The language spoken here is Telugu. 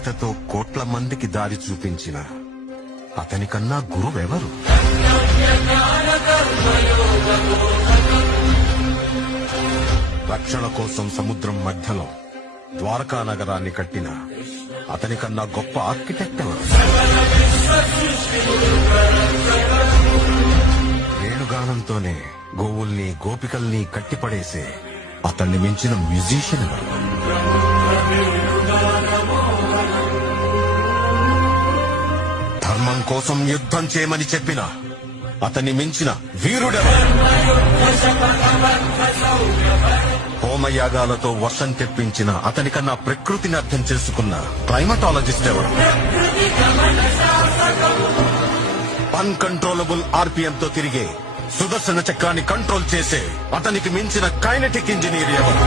గీతతో కోట్ల మందికి దారి చూపించిన అతనికన్నా గురువెవరు? రక్షణ కోసం సముద్రం మధ్యలో ద్వారకా నగరాన్ని కట్టిన అతనికన్నా గొప్ప ఆర్కిటెక్ట్ ఎవరు? వేణుగానంతోనే గోవుల్ని గోపికల్ని కట్టిపడేసే అతన్ని మించిన మ్యూజిషియన్ ఎవరు? ధర్మం కోసం యుద్ధం చేయమని చెప్పిన అతన్ని మించిన వీరుడెవరు? హోమయాగాలతో వర్షం తెప్పించిన అతనికన్నా ప్రకృతిని అర్థం చేసుకున్న క్లైమటాలజిస్ట్ ఎవరు? అన్కంట్రోలబుల్ ఆర్పిఎం తో తిరిగే సుదర్శన చక్రాన్ని కంట్రోల్ చేసే అతనికి మించిన కైనెటిక్ ఇంజనీర్ ఎవరు?